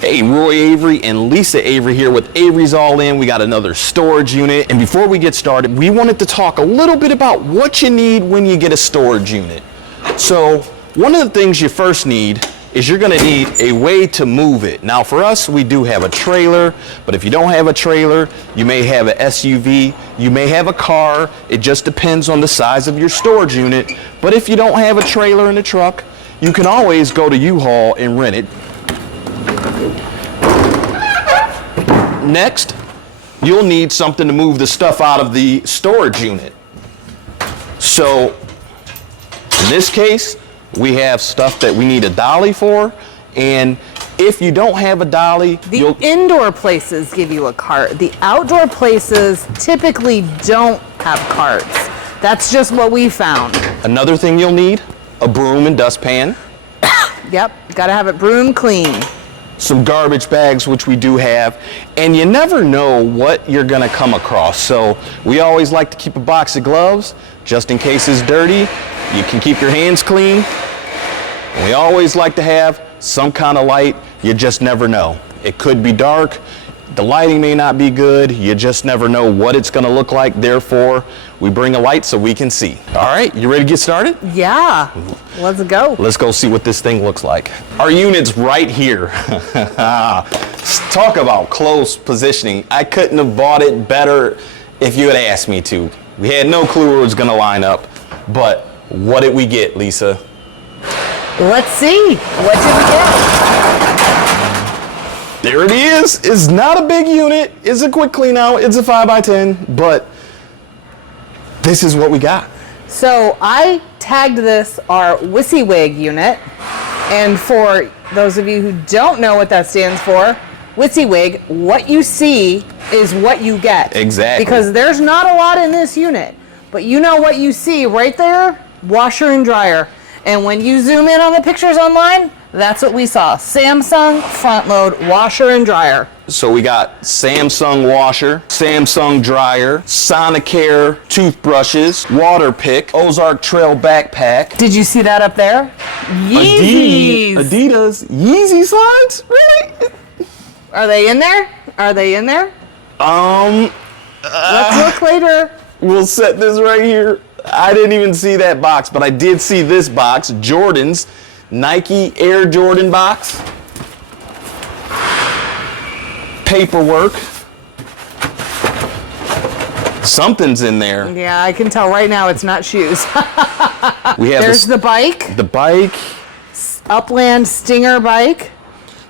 Hey, Roy Avery and Lisa Avery here with Avery's All In. We got another storage unit. And before we get started, we wanted to talk a little bit about what you need when you get a storage unit. So one of the things you first need is you're gonna need a way to move it. Now for us, we do have a trailer, but if you don't have a trailer, you may have an SUV, you may have a car. It just depends on the size of your storage unit. But if you don't have a trailer and a truck, you can always go to U-Haul and rent it. Next, you'll need something to move the stuff out of the storage unit. So, in this case, we have stuff that we need a dolly for, and if you don't have a dolly, the indoor places give you a cart. The outdoor places typically don't have carts. That's just what we found. Another thing you'll need, a broom and dustpan. Yep, gotta have it broom clean. Some garbage bags, which we do have, and you never know what you're gonna come across. So we always like to keep a box of gloves, just in case it's dirty. You can keep your hands clean. And we always like to have some kind of light. You just never know. It could be dark. The lighting may not be good. You just never know what it's gonna look like. Therefore, we bring a light so we can see. All right, you ready to get started? Yeah, let's go. Let's go see what this thing looks like. Our unit's right here. Talk about close positioning. I couldn't have bought it better if you had asked me to. We had no clue where it was gonna line up, but what did we get, Lisa? Let's see, what did we get? There it is. It's not a big unit. It's a quick clean out. It's a 5x10, but this is what we got. So I tagged this our WYSIWYG unit. And for those of you who don't know what that stands for, WYSIWYG, what you see is what you get. Exactly. Because there's not a lot in this unit, but you know what you see right there? Washer and dryer. And when you zoom in on the pictures online, that's what we saw. Samsung front load washer and dryer. So we got Samsung washer, Samsung dryer, Sonicare toothbrushes, water pick, Ozark Trail backpack. Did you see that up there? Yeezys. Adidas Yeezy slides? Really? Are they in there? Are they in there? Let's look later. We'll set this right here. I didn't even see that box, but I did see this box, Jordan's Nike Air Jordan box. Paperwork. Something's in there. Yeah, I can tell right now it's not shoes. We have There's the bike. The bike. Upland Stinger bike.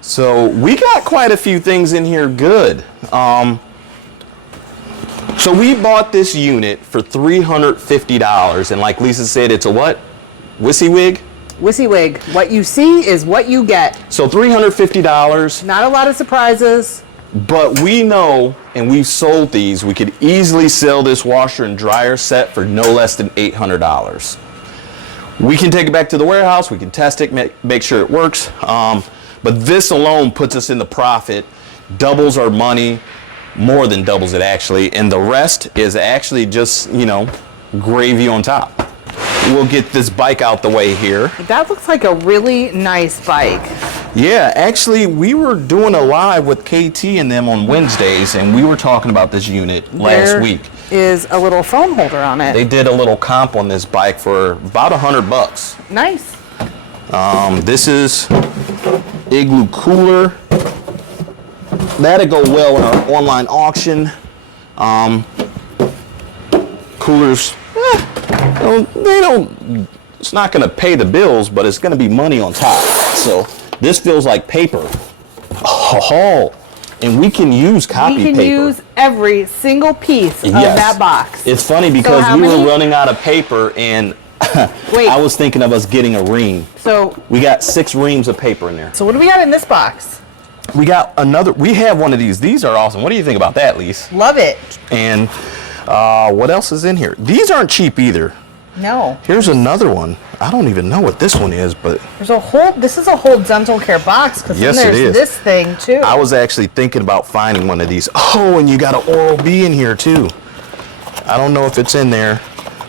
So we got quite a few things in here good. So we bought this unit for $350, and like Lisa said, it's a what? WYSIWYG? WYSIWYG. What you see is what you get. So $350. Not a lot of surprises. But we know, and we've sold these, we could easily sell this washer and dryer set for no less than $800. We can take it back to the warehouse, we can test it, make sure it works. But this alone puts us in the profit, doubles our money, more than doubles it actually, and the rest is actually just, you know, gravy on top. We'll get this bike out the way here. That looks like a really nice bike. Yeah, actually we were doing a live with KT and them on Wednesdays, and we were talking about this unit last week. There is a little phone holder on it. They did a little comp on this bike for about $100. Nice. This is Igloo Cooler. That'll go well in our online auction. Coolers, it's not gonna pay the bills, but it's gonna be money on top. So this feels like paper. Oh, and we can use copy paper. We can use every single piece of that box. It's funny because we were running out of paper, and I was thinking of us getting a ream. So we got 6 reams of paper in there. So what do we got in this box? We got another, we have one of these. These are awesome. What do you think about that, Lise? Love it. And what else is in here? These aren't cheap either. No. Here's another one. I don't even know what this one is, but there's a whole, this is a whole dental care box, because yes, then there's this thing too. I was actually thinking about finding one of these. Oh, and you got an Oral-B in here too. I don't know if it's in there,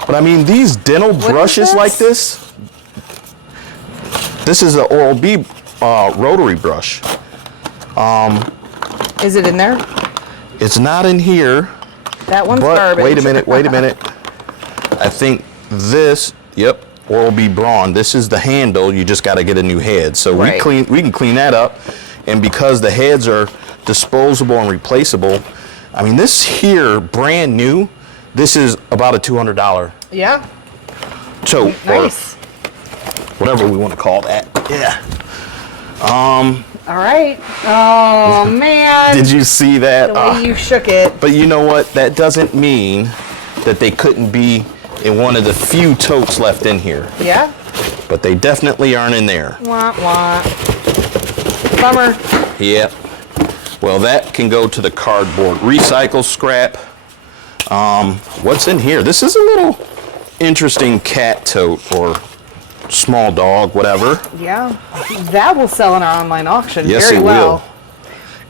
but I mean, these dental brushes like this, this is an Oral-B rotary brush. Is it in there? It's not in here. That one's But garbage. wait a minute. I think this, yep, Oral-B Braun. This is the handle. You just got to get a new head. So Right. we can clean that up. And because the heads are disposable and replaceable, I mean, this here, brand new, this is about a $200 Yeah. tote. Nice. Or whatever we want to call that. Yeah. All right. Oh, man. Did you see that? The way you shook it. But you know what? That doesn't mean that they couldn't be in one of the few totes left in here. Yeah? But they definitely aren't in there. Wah, wah. Bummer. Yep. Well, that can go to the cardboard recycle scrap. What's in here? This is a little interesting cat tote or small dog, whatever. Yeah. That will sell in our online auction Yes, very it well. will.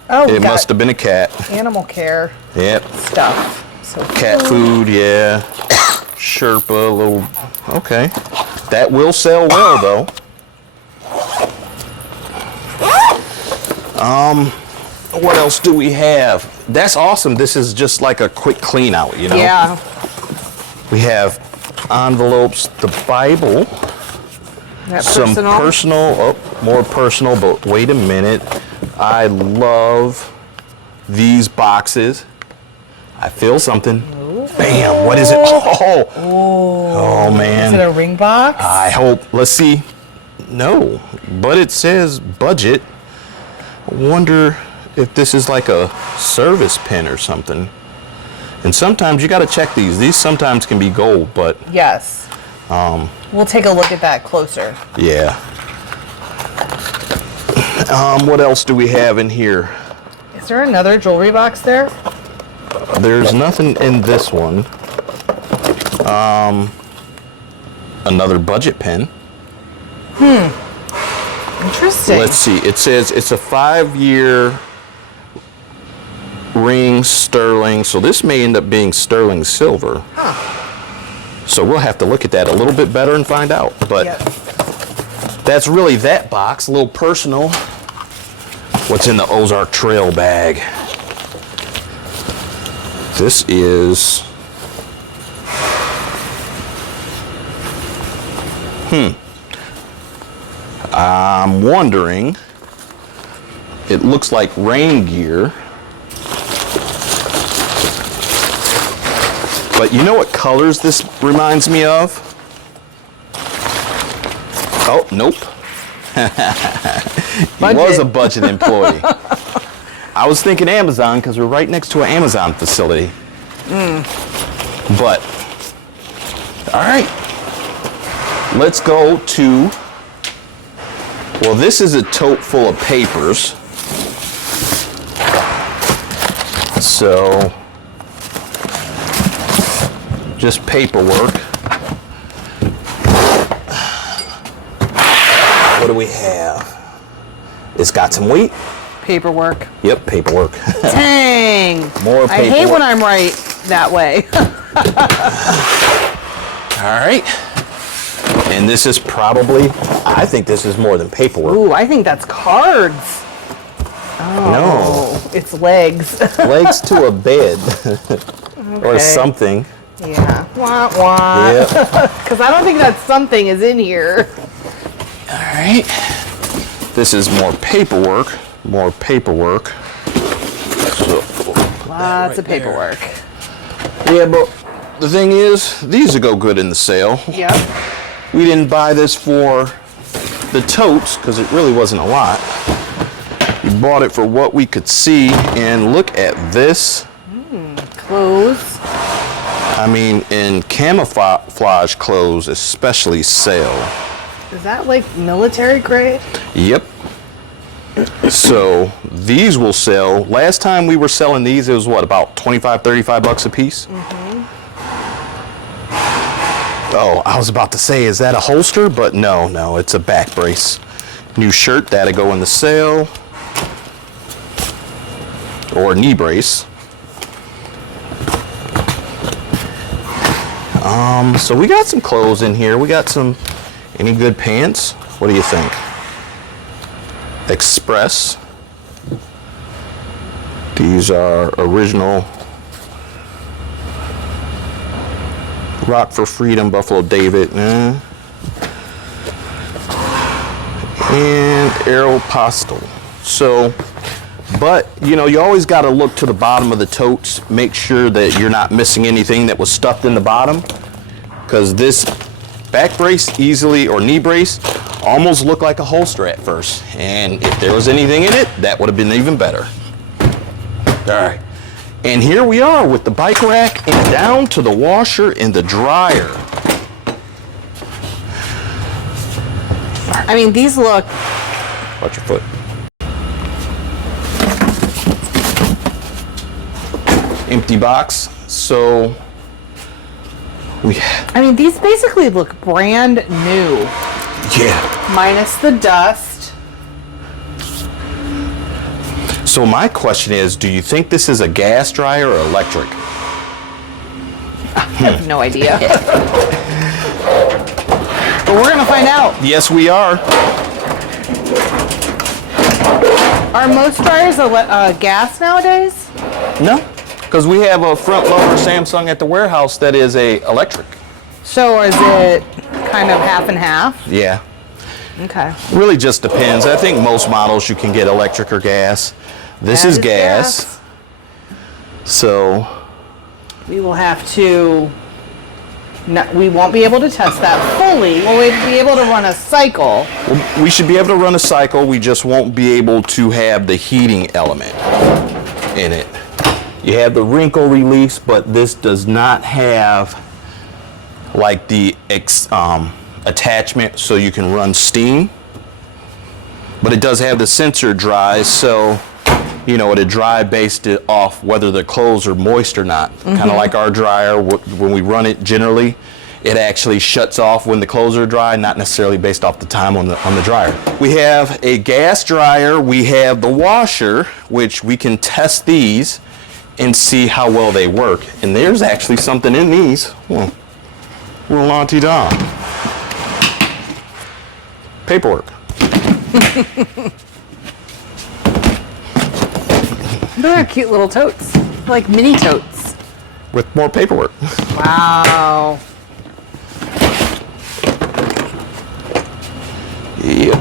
Oh, we It got must have been a cat. animal care Yep. stuff. So Cat food, yeah. Sherpa, a little. Okay. That will sell well, though. What else do we have? That's awesome. This is just like a quick clean out, you know? Yeah. We have envelopes, the Bible, That some personal. personal, more personal, but wait a minute. I love these boxes. I feel something. Ooh. Bam, what is it? Oh Is it man. a ring box? I hope, let's see. No, but it says budget. I wonder if this is like a service pin or something. And sometimes you got to check these. These sometimes can be gold, but Yes. We'll take a look at that closer. yeah. What else do we have in here? Is there another jewelry box there? There's nothing in this one. Another budget pen. Interesting. Let's see. It says it's a 5-year ring sterling. So this may end up being sterling silver. So we'll have to look at that a little bit better and find out. But that's really that box. A little personal. What's in the Ozark Trail bag? This is... I'm wondering, it looks like rain gear. But you know what colors this reminds me of? Oh, nope. He was a budget employee. I was thinking Amazon because we're right next to an Amazon facility. But, all right. Let's go to, well, this is a tote full of papers. So, just paperwork. What do we have? It's got some weight. Paperwork. Yep, paperwork. Dang. More I hate paperwork. when I'm right that way. All right. And this is probably, I think this is more than paperwork. Ooh, I think that's cards. Oh, it's legs. No, legs to a bed or Okay. something. Yeah. Wah, wah. Yep. Because I don't think that something is in here. All right. This is more paperwork. More paperwork. So, Lots of paperwork. yeah, but the thing is, these will go good in the sale. Yep. We didn't buy this for the totes because it really wasn't a lot. We bought it for what we could see, and look at this. Clothes. I mean, in camouflage clothes especially sell. Is that like military grade? Yep. So these will sell. Last time we were selling these, it was what, about 25, 35 bucks a piece? Oh, I was about to say, is that a holster? But no, it's a back brace. New shirt, that'll go in the sale. Or knee brace. So we got some clothes in here. We got some, any good pants? What do you think? Express. These are original Rock for Freedom, Buffalo David, and Aeropostale. So, but you know, you always got to look to the bottom of the totes, make sure that you're not missing anything that was stuffed in the bottom, because this back brace easily, or knee brace, almost looked like a holster at first, and if there was anything in it, that would have been even better. All right, and here we are with the bike rack and down to the washer and the dryer. I mean, these look... Watch your foot. Empty box, so I mean, these basically look brand new. Yeah. Minus the dust. So my question is, do you think this is a gas dryer or electric? I have no idea. But we're gonna find out. Yes, we are. Are most dryers gas nowadays? No, because we have a front loader Samsung at the warehouse that is a electric. So is it kind of half and half? Yeah. Okay. Really just depends. I think most models you can get electric or gas. This is gas. So we will have to, we won't be able to test that fully. We'll be able to run a cycle. We should be able to run a cycle. We just won't be able to have the heating element in it. You have the wrinkle release, but this does not have like the attachment so you can run steam. But it does have the sensor dry, so you know, it'll dry based it off whether the clothes are moist or not. Kind of like our dryer, when we run it generally, it actually shuts off when the clothes are dry, not necessarily based off the time on the dryer. We have a gas dryer, we have the washer, which we can test these and see how well they work. And there's actually something in these. Well, little Auntie Dom. Paperwork. Those are cute little totes, like mini totes. With more paperwork. Wow. Yep.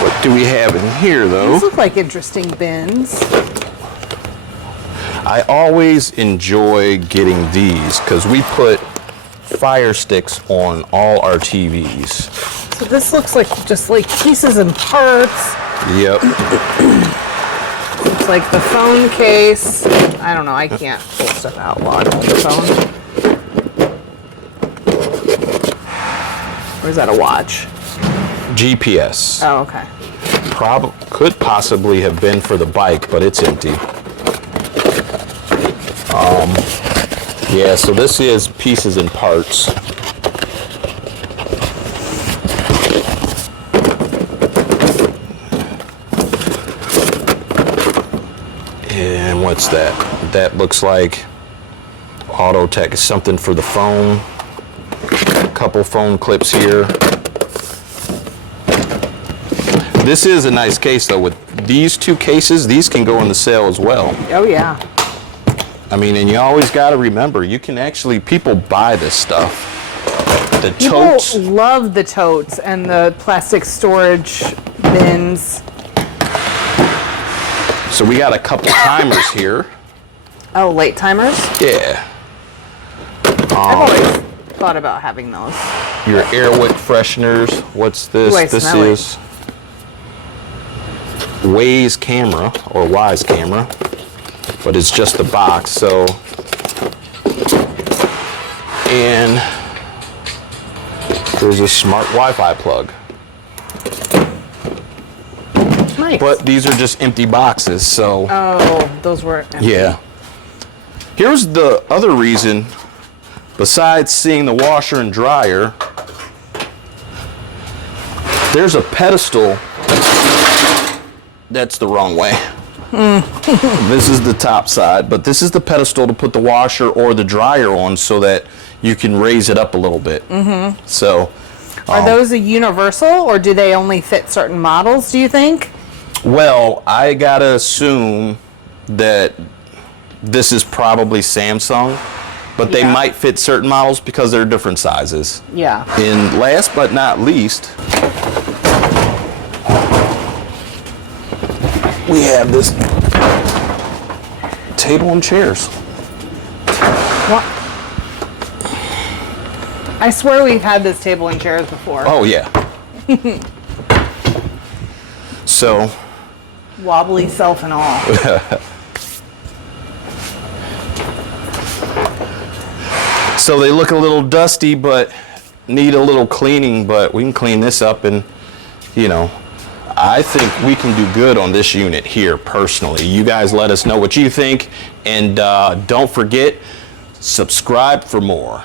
What do we have in here, though? These look like interesting bins. I always enjoy getting these because we put Fire Sticks on all our TVs. So this looks like just like pieces and parts. Yep. Looks like the phone case. I don't know, I can't pull stuff out while I hold the phone. Or is that a watch? GPS. Oh, okay. Could possibly have been for the bike, but it's empty. Yeah, so this is pieces and parts. And what's that? That looks like auto tech. It's something for the phone. A couple phone clips here. This is a nice case though. With these two cases, these can go in the sale as well. Oh yeah. I mean, and you always got to remember, you can actually, people buy this stuff. The totes. People love the totes and the plastic storage bins. So we got a couple timers here. Oh, late timers? Yeah. I've always thought about having those. Your Airwick fresheners. What's this? Ooh, I This smell is Waze camera, or Wise camera. But it's just a box, so. And there's a smart Wi-Fi plug. Nice. But these are just empty boxes, so. Oh, those were empty. Yeah. Here's the other reason, besides seeing the washer and dryer, there's a pedestal that's the wrong way. This is the top side, but this is the pedestal to put the washer or the dryer on so that you can raise it up a little bit. So, are those a universal, or do they only fit certain models, do you think? Well, I gotta assume that this is probably Samsung, but they Yeah. might fit certain models because they're different sizes. Yeah. And last but not least, we have this table and chairs. What? I swear we've had this table and chairs before. Oh yeah. So, Wobbly self and all. so they look a little dusty, but need a little cleaning, but we can clean this up and, you know, I think we can do good on this unit here personally. You guys let us know what you think, and don't forget, subscribe for more.